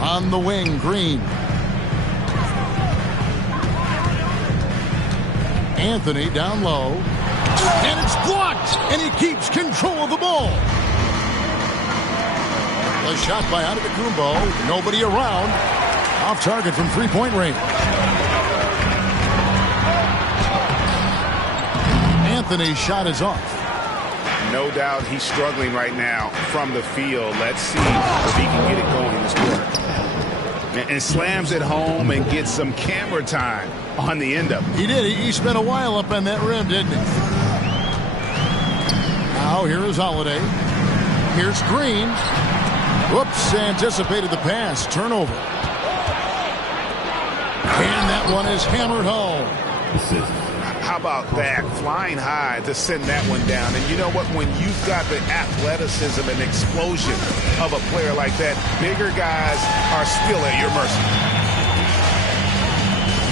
On the wing, Green. Anthony down low. And it's blocked. And he keeps control of the ball. The shot by Antetokounmpo. Nobody around. Off target from three-point range. Anthony's shot is off. No doubt he's struggling right now from the field. Let's see if he can get it going this quarter. And slams it home and gets some camera time on the end of it. He did. He spent a while up on that rim, didn't he? Now here is Holiday. Here's Green. Whoops, anticipated the pass. Turnover. And that one is hammered home. How about that? Flying high to send that one down. And you know what? When you've got the athleticism and explosion of a player like that, bigger guys are still at your mercy.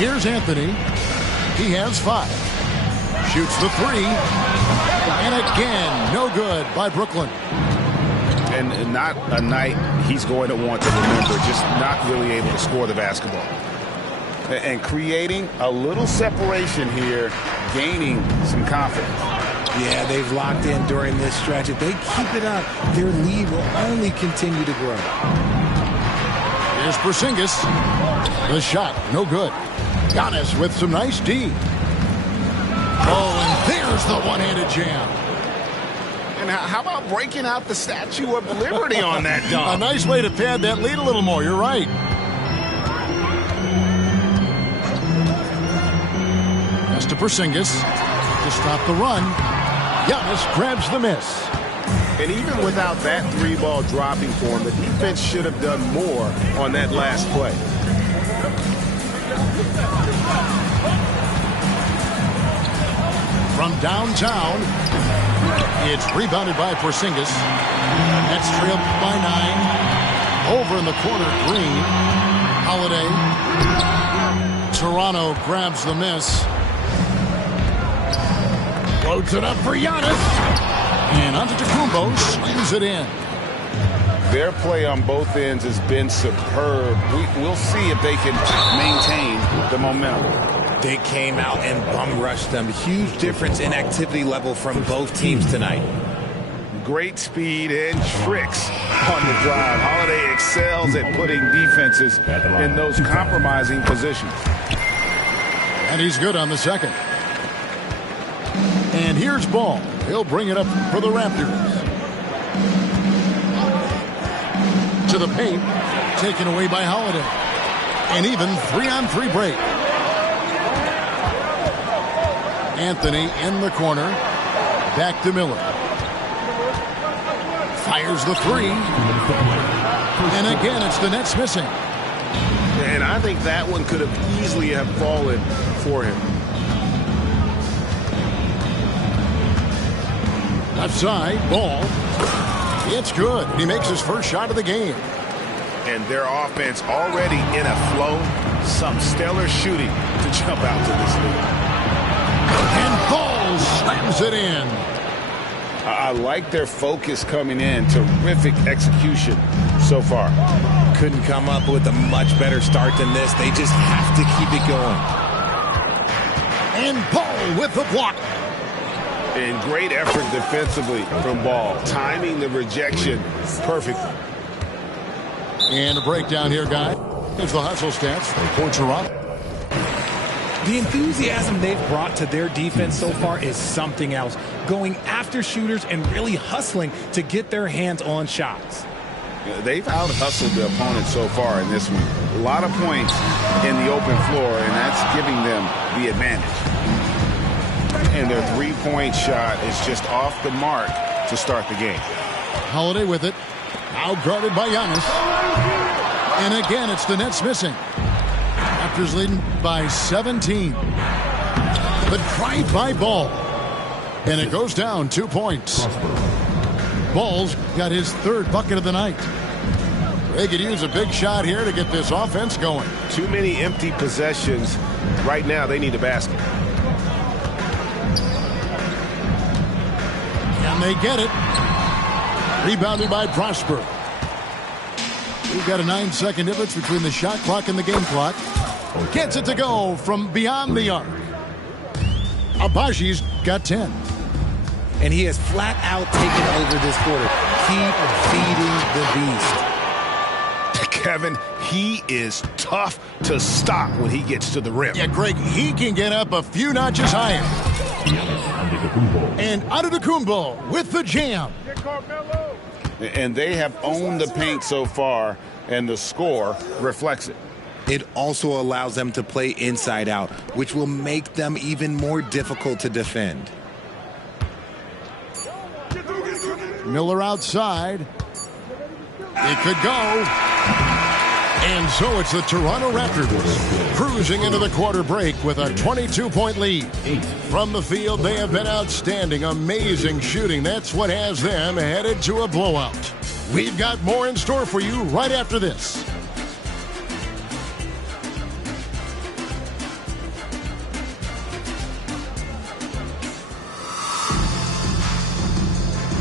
Here's Anthony. He has 5. Shoots the 3. And again, no good by Brooklyn. And not a night he's going to want to remember, just not really able to score the basketball. And creating a little separation here, gaining some confidence. Yeah, they've locked in during this stretch. If they keep it up, their lead will only continue to grow. Here's Porzingis. The shot, no good. Giannis with some nice D. Oh, and there's the one-handed jam. And how about breaking out the Statue of Liberty on that dunk? A nice way to pad that lead a little more. You're right. Pass to Porzingis to stop the run. Giannis grabs the miss. And even without that 3-ball dropping for him, the defense should have done more on that last play. From downtown, it's rebounded by Porzingis. Nets trailed by 9. Over in the corner, Green. Holiday. Toronto grabs the miss. Floats it up for Giannis. And Antetokounmpo slams it in. Their play on both ends has been superb. We'll see if they can maintain the momentum. They came out and bum rushed them. Huge difference in activity level from both teams tonight. Great speed and tricks on the drive. Holiday excels at putting defenses in those compromising positions. And he's good on the second. And here's Ball. He'll bring it up for the Raptors. To the paint. Taken away by Holiday. An even 3-on-3 break. Anthony in the corner. Back to Miller. Fires the 3. And again, it's the Nets missing. And I think that one could have easily have fallen for him. Left side, Ball. It's good. He makes his first shot of the game. And their offense already in a flow. Some stellar shooting to jump out to this lead. And Ball slams it in. I like their focus coming in. Terrific execution so far. Couldn't come up with a much better start than this. They just have to keep it going. And Ball with the block. And great effort defensively from Ball. Timing the rejection perfectly. And a breakdown here, guys. Here's the hustle stats for Toronto. The enthusiasm they've brought to their defense so far is something else. Going after shooters and really hustling to get their hands on shots. They've out-hustled the opponent so far in this one. A lot of points in the open floor, and that's giving them the advantage. And their three-point shot is just off the mark to start the game. Holiday with it. Now guarded by Giannis. And again, it's the Nets missing. Raptors leading by 17. The drive by Ball. And it goes down 2 points. Ball's got his third bucket of the night. They could use a big shot here to get this offense going. Too many empty possessions. Right now, they need a basket. And they get it. Rebounded by Prosper. We've got a 9-second difference between the shot clock and the game clock. Gets it to go from beyond the arc. Abaji's got 10. And he has flat out taken over this quarter. Keep feeding the beast. Kevin, he is tough to stop when he gets to the rim. Yeah, Greg, he can get up a few notches higher. And Antetokounmpo with the jam. And they have owned the paint so far, and the score reflects it. It also allows them to play inside out, which will make them even more difficult to defend. Miller outside. It could go. And so it's the Toronto Raptors cruising into the quarter break with a 22-point lead. From the field, they have been outstanding, amazing shooting. That's what has them headed to a blowout. We've got more in store for you right after this.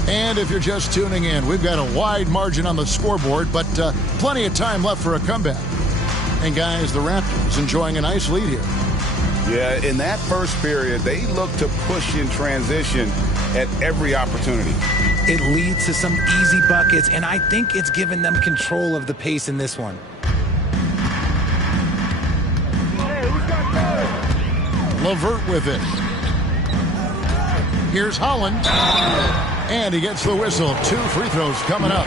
And if you're just tuning in, we've got a wide margin on the scoreboard, but plenty of time left for a comeback. And guys, the Raptors enjoying a nice lead here. Yeah, in that first period, they look to push in transition at every opportunity. It leads to some easy buckets, and I think it's given them control of the pace in this one. LeVert with it. Here's Holland. And he gets the whistle. 2 free throws coming up.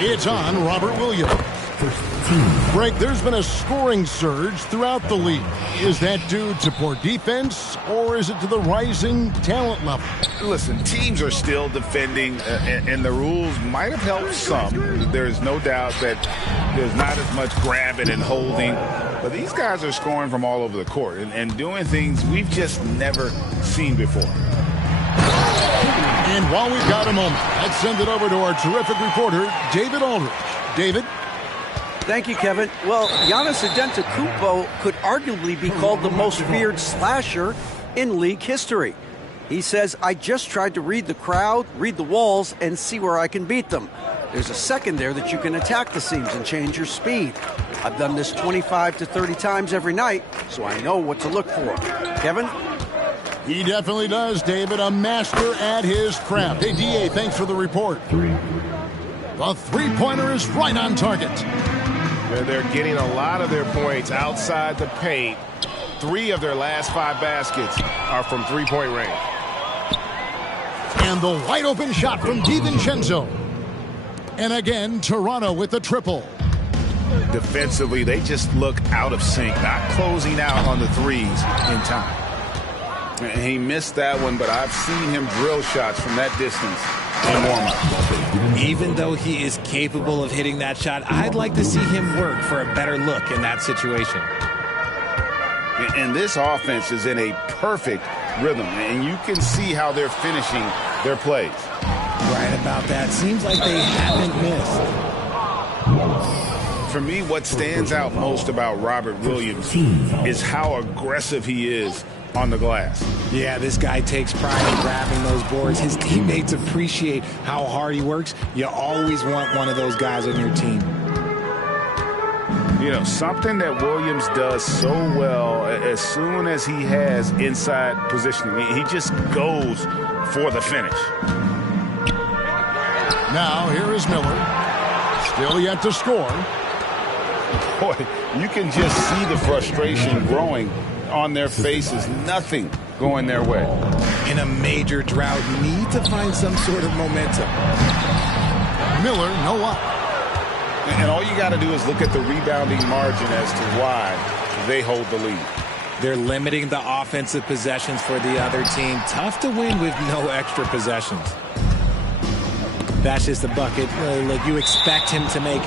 It's on Robert Williams. Greg, there's been a scoring surge throughout the league. Is that due to poor defense, or is it to the rising talent level? Listen, teams are still defending, and the rules might have helped some. There's no doubt that there's not as much grabbing and holding. But these guys are scoring from all over the court and doing things we've just never seen before. And while we've got a moment, let's send it over to our terrific reporter, David Aldridge. David? Thank you, Kevin. Well, Giannis Antetokounmpo could arguably be called the most feared slasher in league history. He says, I just tried to read the crowd, read the walls, and see where I can beat them. There's a second there that you can attack the seams and change your speed. I've done this 25 to 30 times every night, so I know what to look for. Kevin? He definitely does, David. A master at his craft. Hey, D.A., thanks for the report. The three-pointer is right on target. They're getting a lot of their points outside the paint. 3 of their last 5 baskets are from three-point range. And the wide-open shot from DiVincenzo. And again, Toronto with the triple. Defensively, they just look out of sync, not closing out on the threes in time. And he missed that one, but I've seen him drill shots from that distance in warm-up. Even though he is capable of hitting that shot, I'd like to see him work for a better look in that situation. And this offense is in a perfect rhythm, and you can see how they're finishing their plays. Right about that. Seems like they haven't missed. For me, what stands out most about Robert Williams is how aggressive he is on the glass. Yeah, this guy takes pride in grabbing those boards. His teammates appreciate how hard he works. You always want one of those guys on your team. You know, something that Williams does so well, as soon as he has inside positioning, he just goes for the finish. Now, here is Miller. Still yet to score. Boy, you can just see the frustration growing on their faces. Nothing going their way. In a major drought, need to find some sort of momentum. Miller, no luck. And all you got to do is look at the rebounding margin as to why they hold the lead. They're limiting the offensive possessions for the other team. Tough to win with no extra possessions. That's just the bucket like you expect him to make.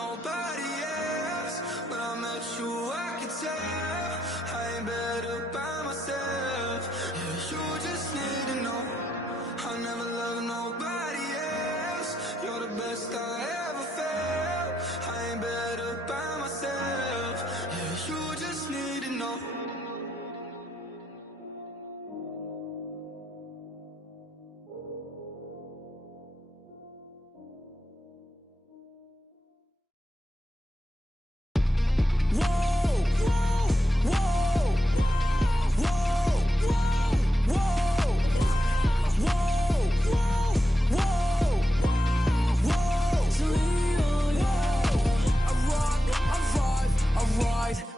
nobody else. When I met you, I could tell I ain't better by myself. Yeah, you just need to know I'll never love nobody else. You're the best I ever felt. I ain't better by myself. Yeah, you just need to know.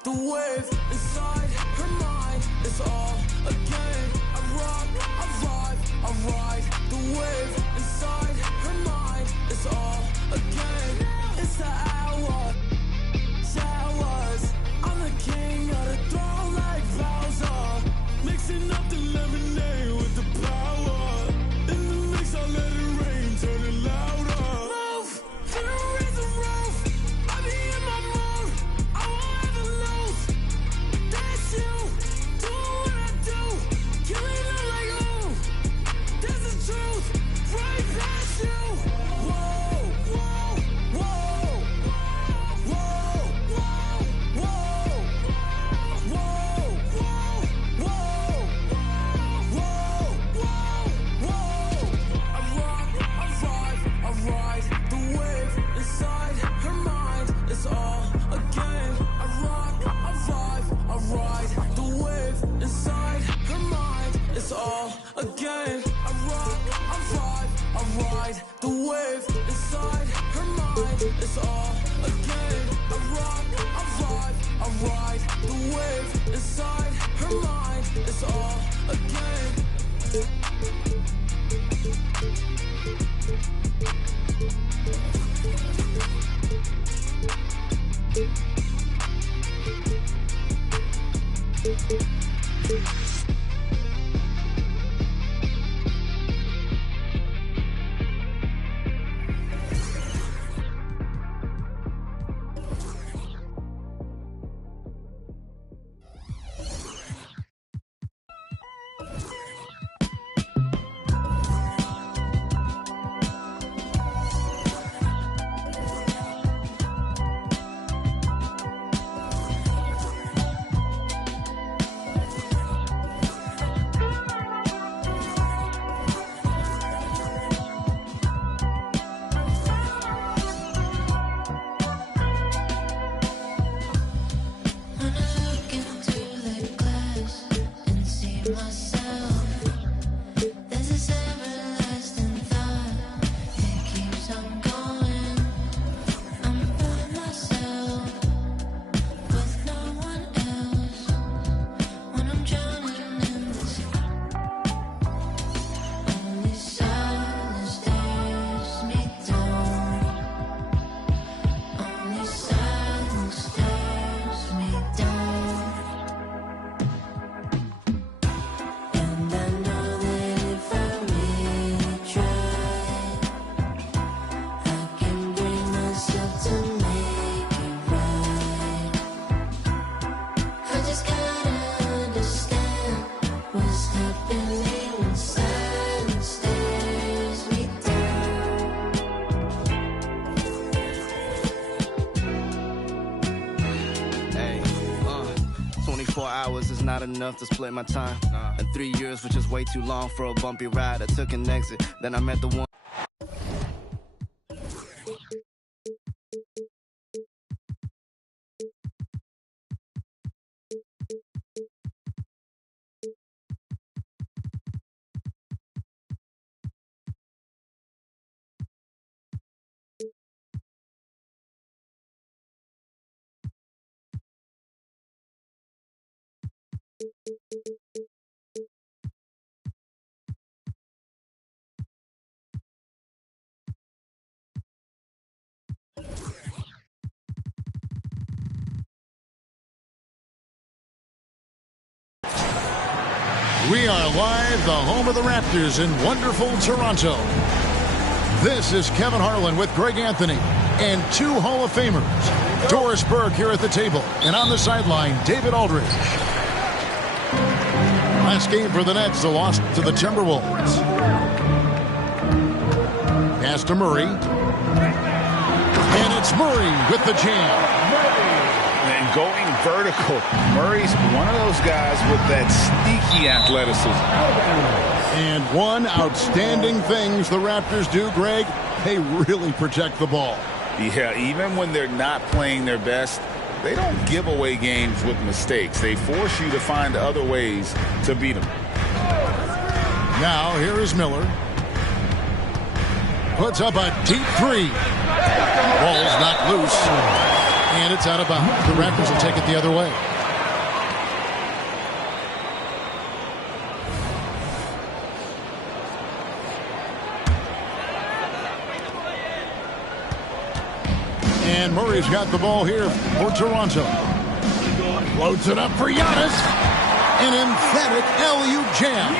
The wave inside her mind is all a game. I rock, I vibe, I ride. The wave inside her mind is all a game. It's the hour, showers. I'm the king of the throne like Bowser. Mixing up the lemonade with the power. In the mix, I let it rain, turn it louder. Move to the rhythm roof. I be in my mood. I won't ever lose. That's you, doing what I do, killing it like ooh. That's the truth, right past you. Whoa, whoa, whoa, whoa, whoa, whoa, whoa, whoa, whoa, whoa. I rock, I vibe, I ride. The wave inside her mind is all a game. I rock, I vibe, I ride. The wave inside her mind is all a game. I rock, I vibe, I ride. The wave inside her mind is all a game. I rock, I vibe, I ride. The wave inside her mind is all a game. Hours is not enough to split my time. And 3 years was just way too long for a bumpy ride. I took an exit, then I met the one. We are live, the home of the Raptors in wonderful Toronto. This is Kevin Harlan with Greg Anthony. and 2 Hall of Famers. Doris Burke here at the table, and on the sideline, David Aldridge. Last game for the Nets, a loss to the Timberwolves. Pass to Murray. And it's Murray with the jam. And going vertical. Murray's one of those guys with that sneaky athleticism. And one outstanding things the Raptors do, Greg, they really protect the ball. Yeah, even when they're not playing their best, they don't give away games with mistakes. They force you to find other ways to beat them. Now, here is Miller. Puts up a deep 3. Ball's knocked loose. And it's out of bounds. The Raptors will take it the other way. And Murray's got the ball here for Toronto. Loads it up for Giannis. An emphatic alley-oop jam.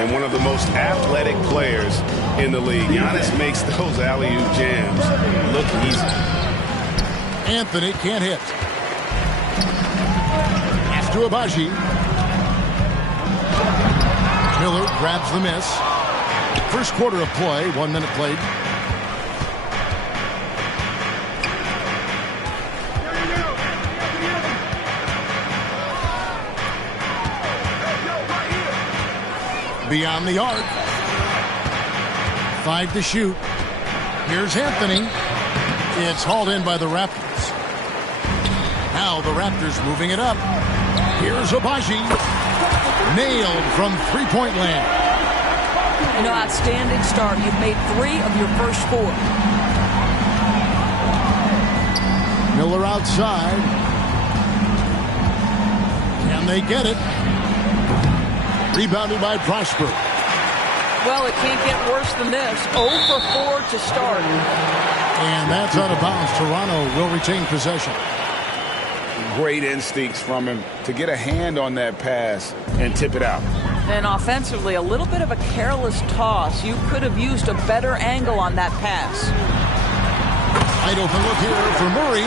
And one of the most athletic players in the league. Giannis makes those alley-oop jams look easy. Anthony can't hit. Pass to Abaji. Miller grabs the miss. First quarter of play, 1 minute played. Beyond the arc. 5 to shoot. Here's Anthony. It's hauled in by the Raptors. Now the Raptors moving it up. Here's Abaji. Nailed from three-point land. Outstanding start. You've made 3 of your first 4. Miller outside. Can they get it? Rebounded by Prosper. Well, it can't get worse than this. 0 for 4 to start. And that's out of bounds. Toronto will retain possession. Great instincts from him to get a hand on that pass and tip it out. And offensively, a little bit of a careless toss. You could have used a better angle on that pass. Wide open look here for Murray.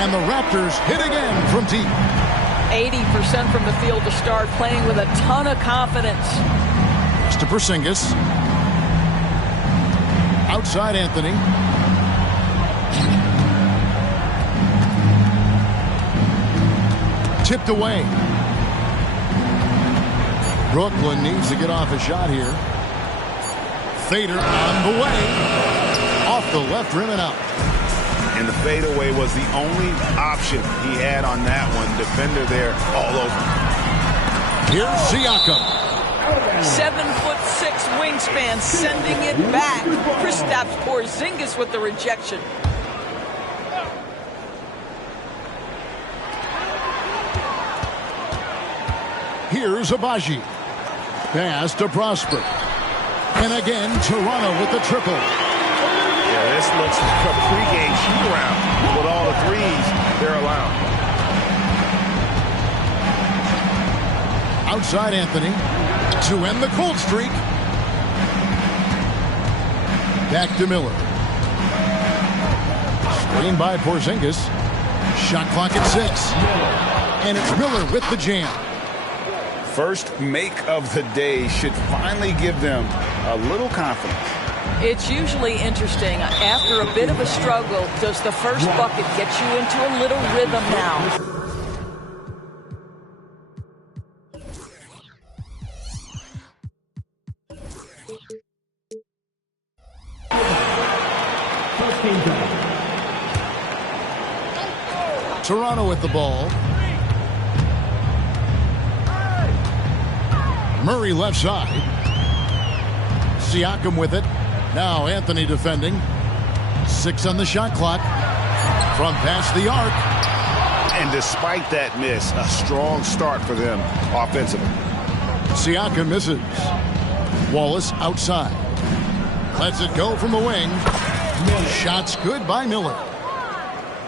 And the Raptors hit again from deep. 80% from the field to start, playing with a ton of confidence. To Porzingis. Outside Anthony. Tipped away. Brooklyn needs to get off a shot here. Fader on the way. Off the left rim and out. And the fadeaway was the only option he had on that one. Defender there all over. Here's Siakam. 7'6" wingspan, sending it back. Kristaps Porzingis with the rejection. Here's Abaji. Pass to Prosper. And again, Toronto with the triple. Yeah, this looks like a pregame shoot-around with all the threes they're allowing. Outside Anthony. To end the cold streak. Back to Miller. Screen by Porzingis. Shot clock at 6. And it's Miller with the jam. First make of the day should finally give them a little confidence. It's usually interesting. After a bit of a struggle, does the first bucket get you into a little rhythm now? Toronto with the ball. Murray left side. Siakam with it. Now Anthony defending. 6 on the shot clock. From past the arc. And despite that miss, a strong start for them offensively. Siakam misses. Wallace outside. Lets it go from the wing. Shots good by Miller.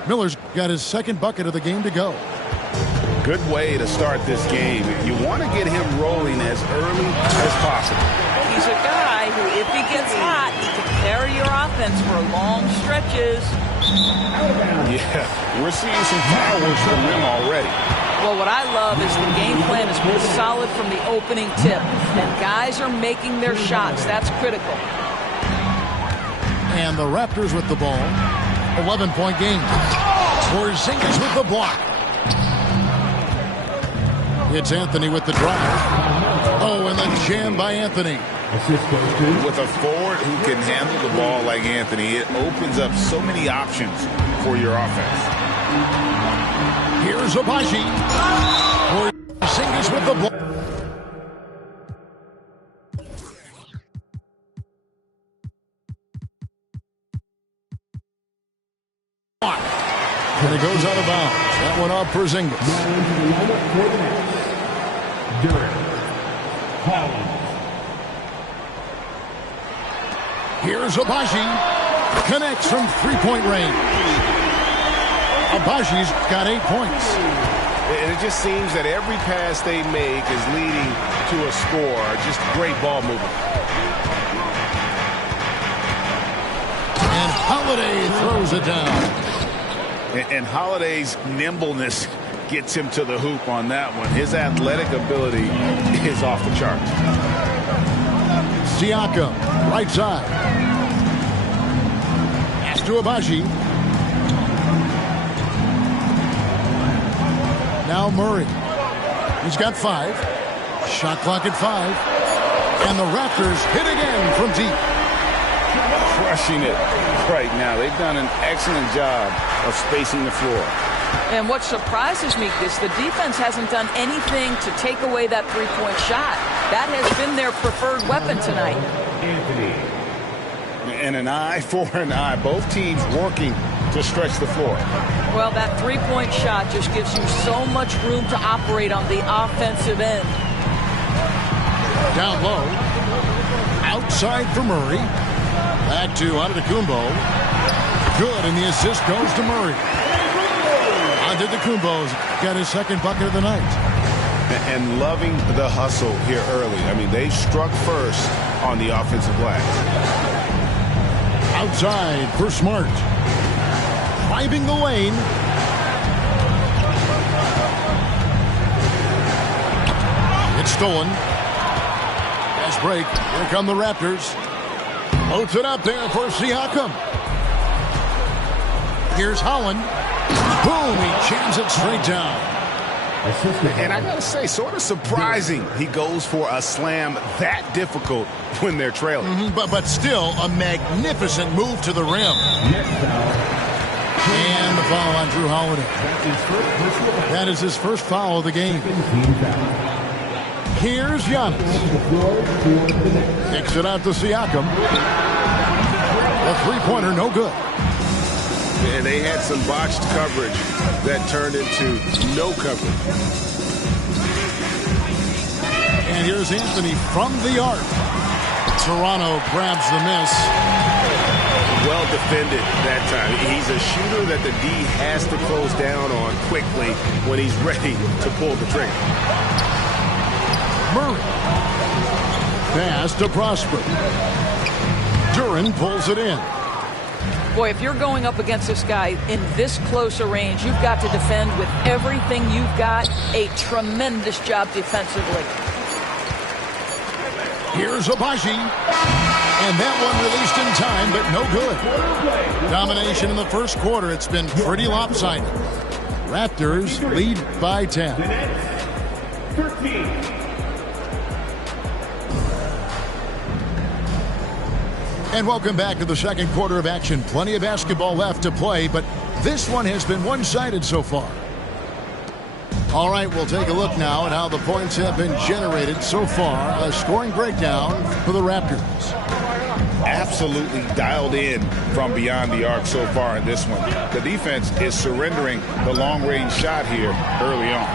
Miller's got his second bucket of the game to go. Good way to start this game. You want to get him rolling as early as possible. He's a guy who, if he gets hot, he can tear carry your offense for long stretches. Yeah, we're seeing some fireworks from them already. Well, what I love is the game plan has been solid from the opening tip, and guys are making their shots. That's critical. And the Raptors with the ball. 11-point game. Porzingis with the block. It's Anthony with the drive. Oh, and the jam by Anthony. With a forward who can handle the ball like Anthony, it opens up so many options for your offense. Here's Abaji. Porzingis with the ball. And it goes out of bounds. That one off Porzingis. Here's Abaji. Connects from three-point range. Abaji's got 8 points. And it just seems that every pass they make is leading to a score. Just great ball movement. And Holiday throws it down. And Holiday's nimbleness gets him to the hoop on that one. His athletic ability is off the charts. Siakam, right side. Pass to Abaji. Now Murray. He's got 5. Shot clock at 5. And the Raptors hit again from deep. Crushing it right now. They've done an excellent job of spacing the floor. And what surprises me is the defense hasn't done anything to take away that three-point shot. That has been their preferred weapon tonight. And an eye for an eye. Both teams working to stretch the floor. Well, that three-point shot just gives you so much room to operate on the offensive end. Down low. Outside for Murray. Back to Antetokounmpo. Good, and the assist goes to Murray. Antetokounmpo's got his second bucket of the night. And loving the hustle here early. I mean, they struck first on the offensive glass. Outside for Smart. Driving the lane. It's stolen. Fast break. Here come the Raptors. Loads it up there for Siakam. Here's Holland. Boom, he jams it straight down. And I gotta say, sort of surprising he goes for a slam that difficult when they're trailing. But still a magnificent move to the rim. And the foul on Drew Holiday. That is his first foul of the game. Here's Giannis. Kicks it out to Siakam. The three-pointer, no good. And they had some botched coverage that turned into no coverage. And here's Anthony from the arc. Toronto grabs the miss. Well defended that time. He's a shooter that the D has to close down on quickly when he's ready to pull the trigger. Murray. Pass to Prosper. Duran pulls it in. Boy, if you're going up against this guy in this close a range, you've got to defend with everything you've got. A tremendous job defensively. Here's Abaji. And that one released in time, but no good. Domination in the first quarter. It's been pretty lopsided. Raptors lead by 10. 13. And welcome back to the second quarter of action. Plenty of basketball left to play, but this one has been one-sided so far. All right, we'll take a look now at how the points have been generated so far. A scoring breakdown for the Raptors. Absolutely dialed in from beyond the arc so far in this one. The defense is surrendering the long-range shot here early on.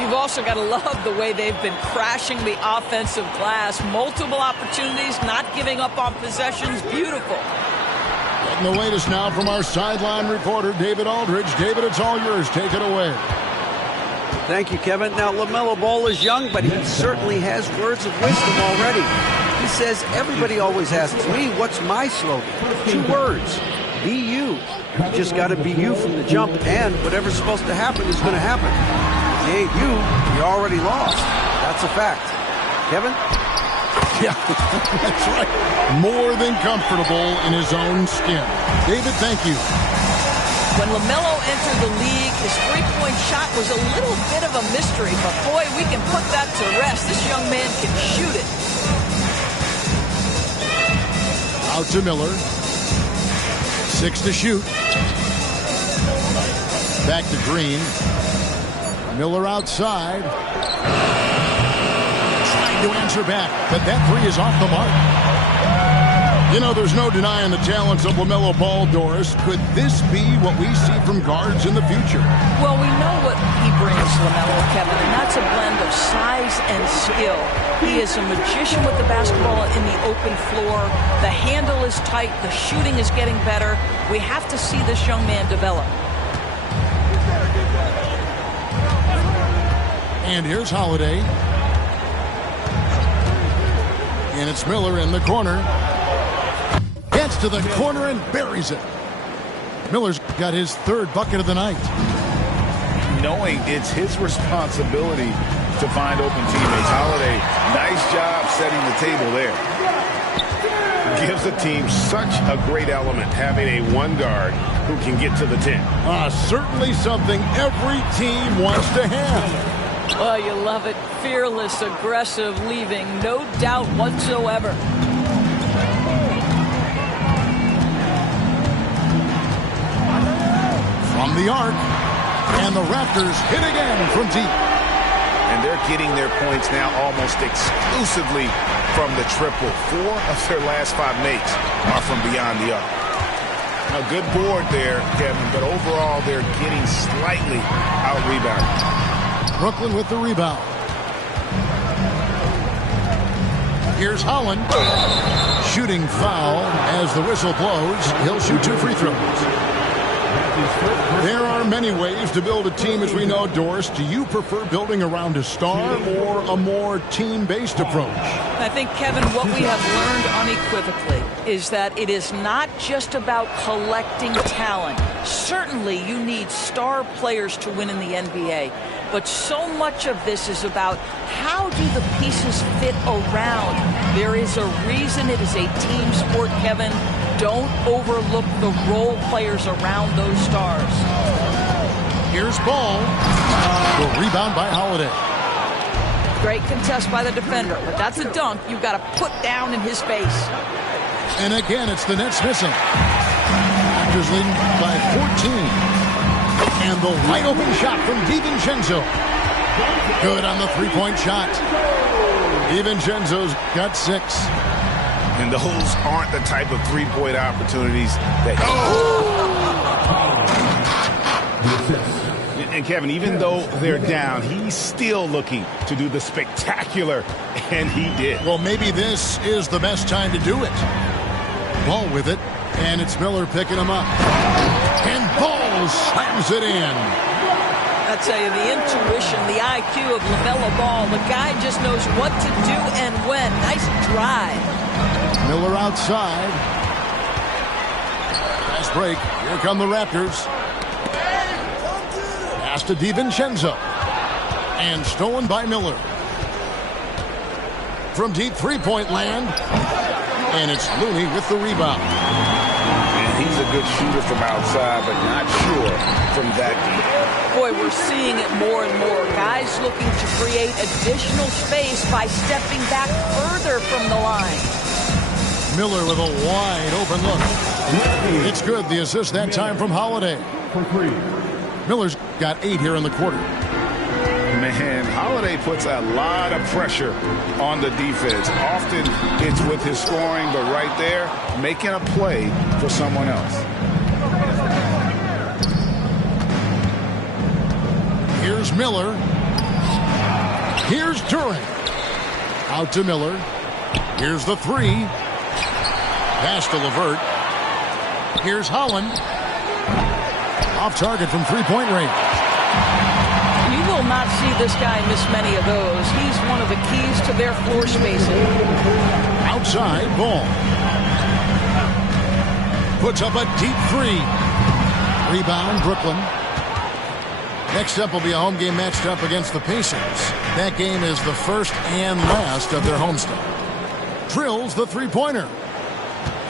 You've also got to love the way they've been crashing the offensive glass. Multiple opportunities, not giving up on possessions. Beautiful. Getting the latest now from our sideline reporter, David Aldridge. David, it's all yours. Take it away. Thank you, Kevin. Now, LaMelo Ball is young, but he certainly has words of wisdom already. He says, everybody always asks me, what's my slogan? 2 words, be you. You just got to be you from the jump, and whatever's supposed to happen is going to happen. If you ain't you already lost. That's a fact. Kevin? Yeah, that's right. More than comfortable in his own skin. David, thank you. When LaMelo entered the league, his three-point shot was a little bit of a mystery, but boy, we can put that to rest. This young man can shoot it. Out to Miller. 6 to shoot. Back to Green. Miller outside. Trying to answer back, but that 3 is off the mark. You know, there's no denying the talents of LaMelo Ball, Doris. Could this be what we see from guards in the future? Well, we know what he brings, LaMelo, Kevin, and that's a blend of size and skill. He is a magician with the basketball in the open floor. The handle is tight. The shooting is getting better. We have to see this young man develop. And here's Holiday. And it's Miller in the corner. Gets to the corner and buries it. Miller's got his 3rd bucket of the night. Knowing it's his responsibility to find open teammates. Holiday, nice job setting the table there. Gives the team such a great element having a 1 guard who can get to the 10. Certainly something every team wants to have. Oh, you love it. Fearless, aggressive, leaving no doubt whatsoever. From the arc, and the Raptors hit again from deep. And they're getting their points now almost exclusively from the triple. 4 of their last 5 makes are from beyond the arc. A good board there, Kevin, but overall they're getting slightly out-rebounded. Brooklyn with the rebound. Here's Holland. Shooting foul as the whistle blows. He'll shoot 2 free throws. There are many ways to build a team, as we know, Doris. Do you prefer building around a star or a more team-based approach? I think, Kevin, what we have learned unequivocally is that it is not just about collecting talent. Certainly, you need star players to win in the NBA. But so much of this is about how do the pieces fit around. There is a reason it is a team sport, Kevin. Don't overlook the role players around those stars. Here's Ball. The rebound by Holiday. Great contest by the defender, but that's a dunk you've got to put down in his face. And again, it's the Nets missing. Raptors leading by 14. And the wide open shot from DiVincenzo. Good on the 3-point shot. DiVincenzo's got 6. And those aren't the type of 3-point opportunities that And Kevin, even though they're down, he's still looking to do the spectacular, and he did. Well, maybe this is the best time to do it. Ball with it, and it's Miller picking him up. And Ball slams it in. I tell you, the intuition, the IQ of LaMelo Ball, the guy just knows what to do and when. Nice drive. Miller outside. Fast break. Here come the Raptors. Pass to DiVincenzo. And stolen by Miller. From deep 3-point land. And it's Looney with the rebound. And he's a good shooter from outside, but not sure from that deep. Boy, we're seeing it more and more. Guys looking to create additional space by stepping back further from the line. Miller with a wide open look. It's good. The assist that time from Holiday. Miller's got 8 here in the quarter. Man, Holiday puts a lot of pressure on the defense. Often it's with his scoring, but right there, making a play for someone else. Here's Miller. Here's Duran. Out to Miller. Here's the 3. Pass to LeVert. Here's Holland. Off target from 3-point range. You will not see this guy miss many of those. He's one of the keys to their floor spacing. Outside ball. Puts up a deep three. Rebound, Brooklyn. Next up will be a home game matched up against the Pacers. That game is the first and last of their homestand. Drills the three-pointer.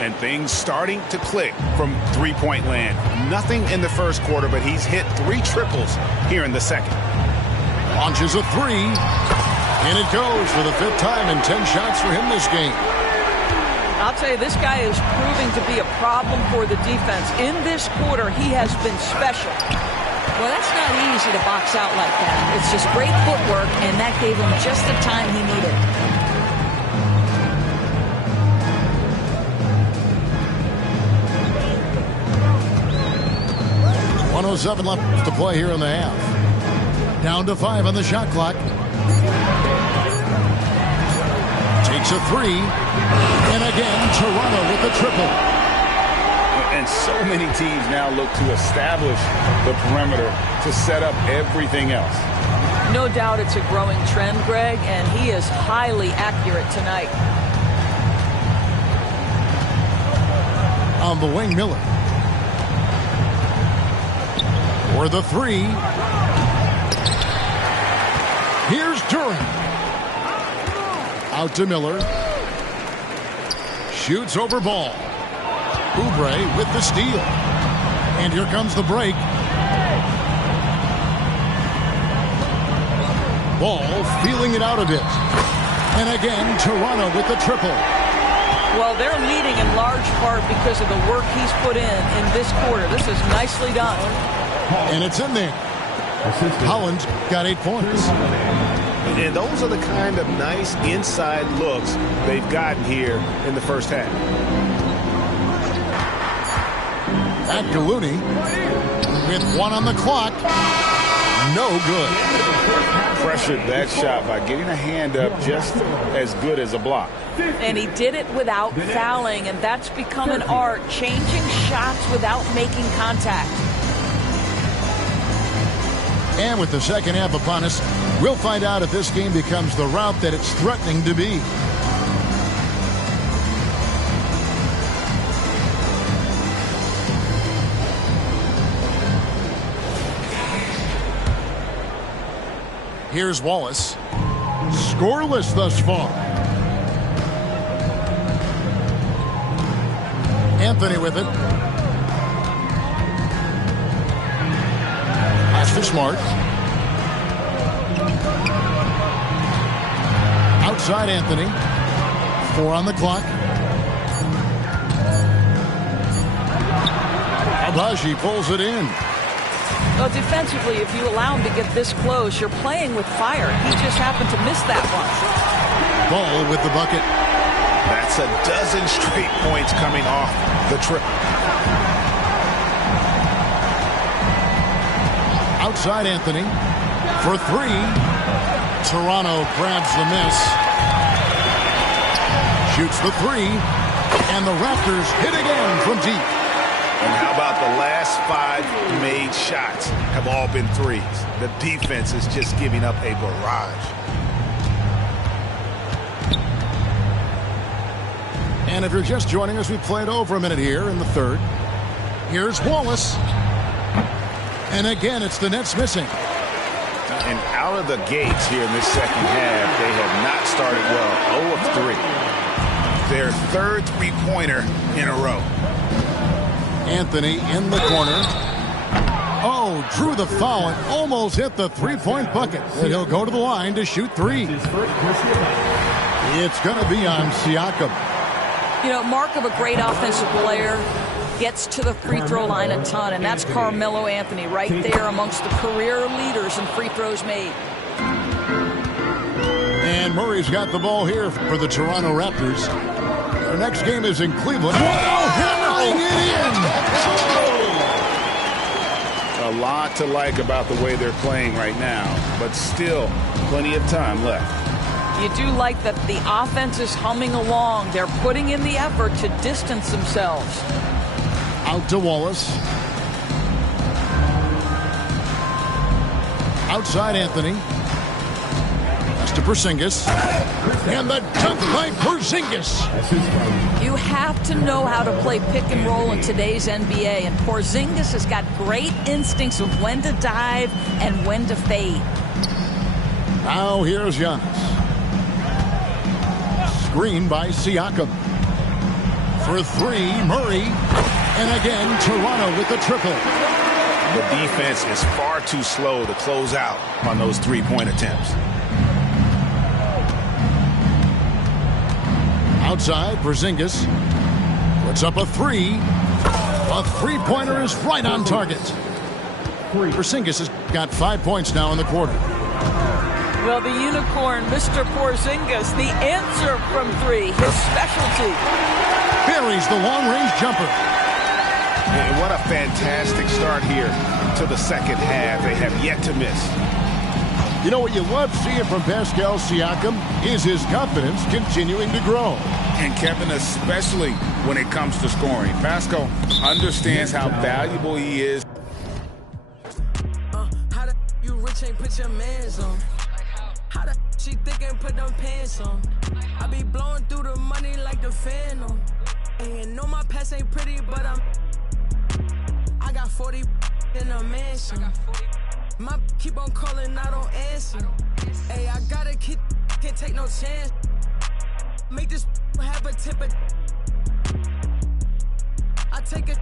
And things starting to click from three-point land. Nothing in the first quarter, but he's hit 3 triples here in the second. Launches a three. And it goes for the 5th time in 10 shots for him this game. I'll tell you, this guy is proving to be a problem for the defense. In this quarter, he has been special. Well, that's not easy to box out like that. It's just great footwork, and that gave him just the time he needed. 1:07 left to play here in the half. Down to 5 on the shot clock. Takes a three. And again, Toronto with the triple. And so many teams now look to establish the perimeter to set up everything else. No doubt it's a growing trend, Greg, and he is highly accurate tonight. On the wing, Miller. For the three. Here's Durant. Out to Miller. Shoots over ball. Oubre with the steal. And here comes the break. Ball feeling it out a bit. And again, Toronto with the triple. Well, they're leading in large part because of the work he's put in this quarter. This is nicely done. And it's in there. Holland got 8 points. And those are the kind of nice inside looks they've gotten here in the first half. Back to Looney with 1 on the clock. No good. Pressured that shot by getting a hand up just as good as a block. And he did it without fouling, and that's become an art, changing shots without making contact. And with the second half upon us, we'll find out if this game becomes the route that it's threatening to be. Here's Wallace. Scoreless thus far. Anthony with it. Pass to Smart. Outside Anthony. 4 on the clock. Abaji pulls it in. Well, defensively, if you allow him to get this close, you're playing with fire. He just happened to miss that one. Ball with the bucket. That's a dozen straight points coming off the triple. Outside Anthony for 3. Toronto grabs the miss. Shoots the 3. And the Raptors hit again from deep. And how about the last 5 made shots have all been threes? The defense is just giving up a barrage. And if you're just joining us, we played over a minute here in the third. Here's Wallace. And again, it's the Nets missing. And out of the gates here in this second half, they have not started well. 0 of 3. Their third three-pointer in a row. Anthony in the corner. Oh, drew the foul and almost hit the three-point bucket. And he'll go to the line to shoot 3. It's going to be on Siakam. You know, mark of a great offensive player, gets to the free throw line a ton, and that's Carmelo Anthony right there amongst the career leaders in free throws made. And Murray's got the ball here for the Toronto Raptors. Their next game is in Cleveland. Hammering it in! A lot to like about the way they're playing right now, but still plenty of time left. You do like that the offense is humming along. They're putting in the effort to distance themselves. Out to Wallace. Outside Anthony. That's to Porzingis. And the dunk by Porzingis. You have to know how to play pick and roll in today's NBA, and Porzingis has got great instincts of when to dive and when to fade. Now here's Giannis. Screen by Siakam. For three, Murray. And again, Toronto with the triple. The defense is far too slow to close out on those three-point attempts. Outside, Porzingis puts up a three. A three-pointer is right on target. Porzingis has got 5 points now in the quarter. Well, the unicorn, Mr. Porzingis, the answer from three, his specialty. Buries the long-range jumper. And what a fantastic start here to the second half. They have yet to miss. You know what you love seeing from Pascal Siakam is his confidence continuing to grow. And Kevin, especially when it comes to scoring. Pascal understands how valuable he is. How the you rich ain't put your mans on? How the she thick ain't put them pants on? I be blowing through the money like the Phantom. And no, my past ain't pretty, but I got 40 in a mansion. My keep on calling, I don't answer. Hey, I gotta keep, can't take no chance. Make this have a tip of, I take a